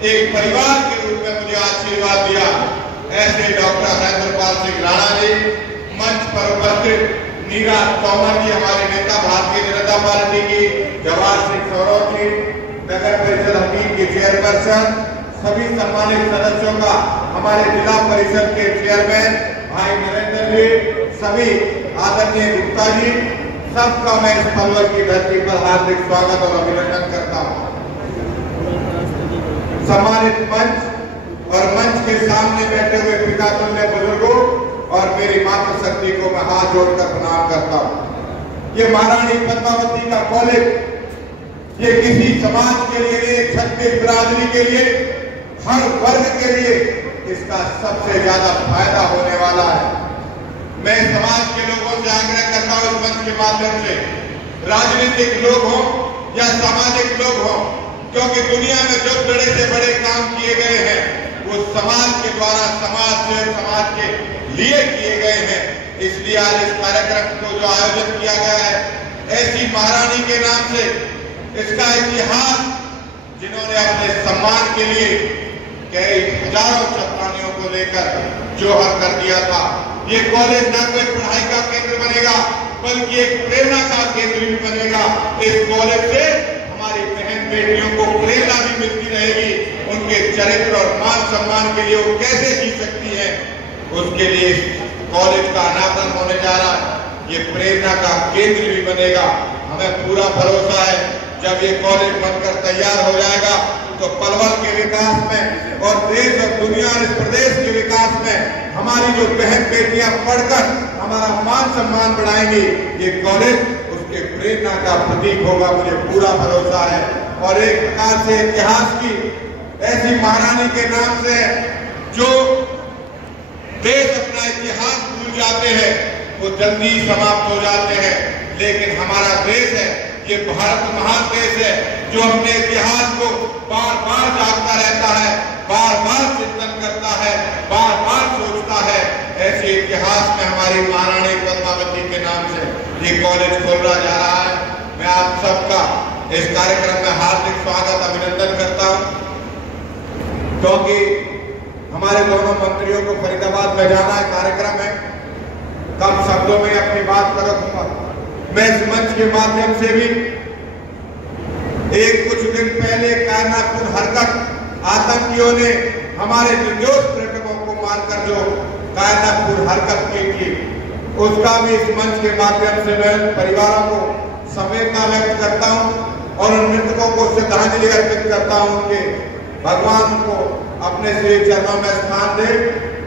एक परिवार के रूप में मुझे आशीर्वाद दिया, ऐसे डॉक्टर हरेंद्रपाल सिंह राणा जी, मंच पर उपस्थित नीरा तोमर जी, हमारे नेता भारतीय जनता पार्टी की, जवाहर सिंह सौरभ जी, नगर परिषद हमीद के चेयरपर्सन, सभी सम्मानित सदस्यों का, हमारे जिला परिषद के चेयरमैन भाई नरेंद्र जी, सभी आदरणीय गुप्ता जी, सबका मैं इस पलवल की धरती पर हार्दिक स्वागत और अभिनंदन करता हूँ। सम्मानित मंच और मंच के सामने बैठे हुए पिता तुल्य बुजुर्गों और मेरी मातृशक्ति को मैं हाथ जोड़कर प्रणाम करता हूँ। ये महारानी पद्मावती का कॉलेज ये किसी समाज के लिए, छत्तीस बिरादरी के लिए, हर वर्ग के लिए इसका सबसे ज्यादा फायदा होने वाला है। मैं समाज के लोगों से आग्रह करता हूं, इस मंच के माध्यम से, राजनीतिक लोग हों या सामाजिक लोग हों, क्योंकि दुनिया में जो बड़े से बड़े काम किए गए हैं वो समाज के द्वारा, समाज से, समाज के लिए किए गए हैं। इसलिए आज इस कार्यक्रम को जो आयोजन किया गया है, ऐसी महारानी के नाम से, इसका इतिहास जिन्होंने अपने सम्मान के लिए कई हजारों चट्टानियों को लेकर जोहर कर दिया था। ये कॉलेज न कोई पढ़ाई का केंद्र बनेगा, बल्कि एक प्रेरणा का केंद्र भी बनेगा। इस कॉलेज से हमारी बहन बेटियों को प्रेरणा भी मिलती रहेगी, उनके चरित्र और मान सम्मान के लिए वो कैसे जी सकती है, उसके लिए कॉलेज का अनावरण होने जा रहा है। ये प्रेरणा का केंद्र भी बनेगा। हमें पूरा भरोसा है, जब ये कॉलेज बनकर तैयार हो जाएगा तो पलवल के विकास में और देश और दुनिया और इस प्रदेश के विकास में हमारी जो बहन बेटियां पढ़कर हमारा मान सम्मान बढ़ाएंगी, ये कॉलेज उसके प्रेरणा का प्रतीक होगा, मुझे पूरा भरोसा है। और एक प्रकार से इतिहास की ऐसी महारानी के नाम से जो देश अपना इतिहास भूल जाते हैं वो जल्दी समाप्त हो जाते हैं, लेकिन हमारा देश है, ये भारत महान देश है जो अपने इतिहास को बार बार जागता रहता है, बार बार चिंतन करता है, बार बार सोचता है। ऐसे इतिहास में हमारी महारानी पद्मावती के नाम से ये कॉलेज खोला जा रहा है। मैं आप सबका इस कार्यक्रम में हार्दिक स्वागत अभिनंदन करता हूँ, क्योंकि हमारे दोनों मंत्रियों को फरीदाबाद में जाना है, कार्यक्रम है। कम शब्दों में अपनी बात कर रखूंगा। मैं इस मंच के माध्यम से भी कुछ दिन पहले कायनापुर हरकत आतंकियों ने हमारे निर्दोष पर्यटकों को मारकर जो कायनापुर हरकत की थी, उसका भी इस मंच के माध्यम से मैं परिवारों को संवेदना व्यक्त करता हूं और उन मृतकों को श्रद्धांजलि अर्पित करता हूं कि भगवान को अपने श्री चरणों में स्थान दे।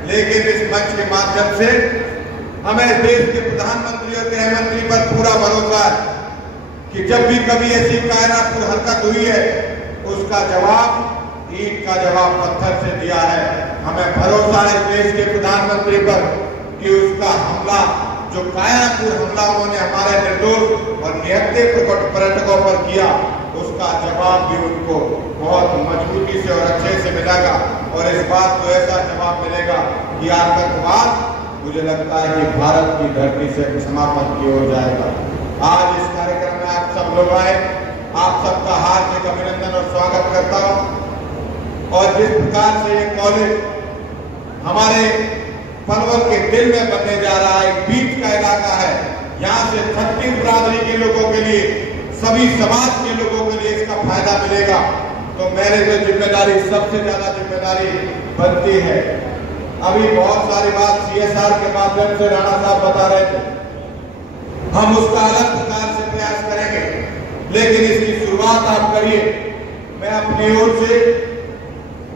लेकिन इस मंच के माध्यम से हमें देश के प्रधानमंत्री और गृह मंत्री पर पूरा भरोसा है कि जब भी कभी ऐसी कायनापुर हरकत हुई है, उसका जवाब ईंट का जवाब पत्थर से दिया है। हमें भरोसा है देश के प्रधानमंत्री पर कि उसका हमला, जो कायनापुर हमला उन्होंने हमारे निर्दोष और निहत्थे पर्यटकों पर किया, उसका जवाब भी उनको बहुत मजबूती से और अच्छे से मिलेगा। और इस बात को ऐसा जवाब मिलेगा कि आतंकवाद, मुझे लगता है कि भारत की धरती से समापन की ओर जाएगा। आज इस कार्यक्रम में आप सब लोग आए, आप सबका हार्दिक अभिनंदन और स्वागत करता हूं। और जिस प्रकार से ये कॉलेज हमारे पलवल के दिल में बनने जा रहा है, एक बीच का इलाका है, यहाँ से छत्तीस बिरादरी के लोगों के लिए, सभी समाज के लोगों के लिए इसका फायदा मिलेगा। तो मेरे जो जिम्मेदारी, सबसे ज्यादा जिम्मेदारी बनती है। अभी बहुत सारी बात CSR के माध्यम से राणा साहब बता रहे थे, हम उसका अलग प्रकार से प्रयास करेंगे, लेकिन इसकी शुरुआत आप करिए। मैं अपनी ओर से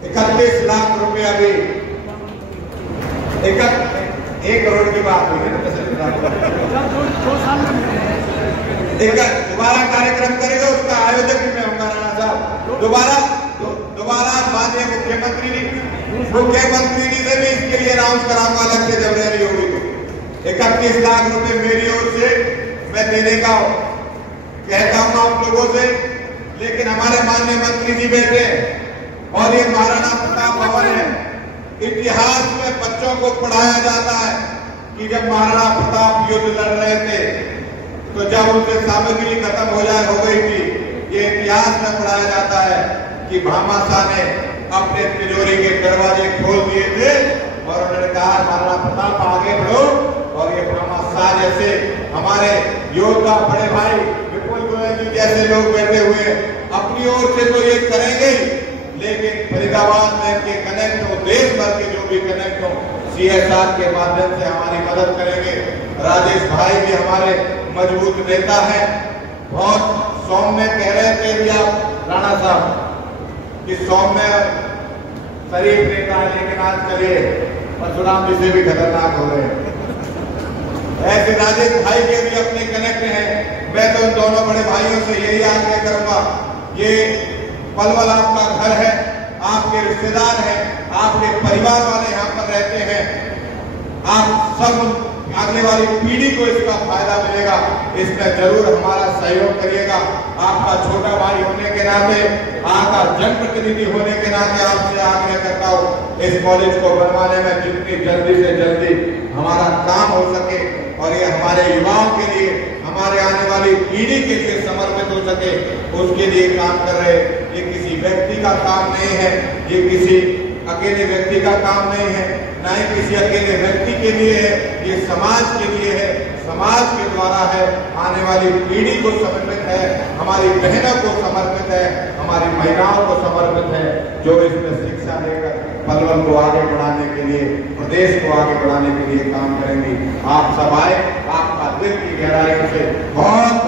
31 लाख रुपए, अभी 1 करोड़ की बात हुई है ना, दोबारा कार्यक्रम करेगा, उसका आयोजक भी मैं होगा राणा साहब। दोबारा माननीय मुख्यमंत्री जी से भी इसके लिए अनाउंस कराऊंगा अलग से, जब रैली होगी तो 31 लाख रुपए मेरी ओर से मैं देने का कहता हूं आप लोगों से। लेकिन हमारे माननीय मंत्री जी बैठे और ये महाराणा प्रताप भवन है, इतिहास में बच्चों को पढ़ाया जाता है कि जब महाराणा प्रताप युद्ध लड़ रहे थे तो जब उनसे सामग्री खत्म हो गई थी, ये इतिहास में पढ़ाया जाता है कि भामाशाह ने दरवाजे खोल दिए थे और उन्होंने कहा महाराणा प्रताप आगे बढ़ो, और ये ब्रह्मा शाह जैसे हमारे योद्धा बड़े भाई विपुल गोयल जी जैसे लोग बैठे हुए अपनी ओर से तो ये करेंगे ही, लेकिन फरीदाबाद में इनके कनेक्ट हो, देश भर के जो भी कनेक्ट हो, CSR के माध्यम से हमारी मदद करेंगे। राजेश भाई भी हमारे मजबूत नेता है। बहुत सौम्य कह रहे थे भी आप राणा साहब कि सौम्य शरीफ नेता है, लेकिन आज करिए परशुराम जी से भी खतरनाक हो रहे हैं। ऐसे राजेश भाई के भी अपने कनेक्ट हैं। मैं तो उन दोनों बड़े भाइयों से यही आग्रह करूंगा, ये पलवल आपका घर है, आपके रिश्तेदार हैं, आपके परिवार वाले यहाँ पर रहते हैं, आप सब आने वाली पीढ़ी को इसका फायदा मिलेगा, इसमें जरूर हमारा सहयोग करिएगा। आपका छोटा भाई होने के नाते, आपका जनप्रतिनिधि होने के नाते आपसे आग्रह करता हूँ, इस कॉलेज को बनवाने में जितनी जल्दी से जल्दी हमारा काम हो सके और ये हमारे युवाओं के लिए, हमारे आने वाली पीढ़ी के लिए समर्पित हो सके, उसके लिए काम कर रहे। ये किसी व्यक्ति का काम नहीं है, ये किसी अकेले व्यक्ति का काम नहीं है, ना ही किसी अकेले व्यक्ति के लिए है, ये समाज के लिए है, समाज के द्वारा है, आने वाली पीढ़ी को समर्पित है, हमारी बहनों को समर्पित है, हमारी महिलाओं को समर्पित है, जो इसमें शिक्षा लेकर पलवल को आगे बढ़ाने के लिए, प्रदेश को आगे बढ़ाने के लिए काम करेंगी। आप सब आए, आपका दिल की गहराइयों से बहुत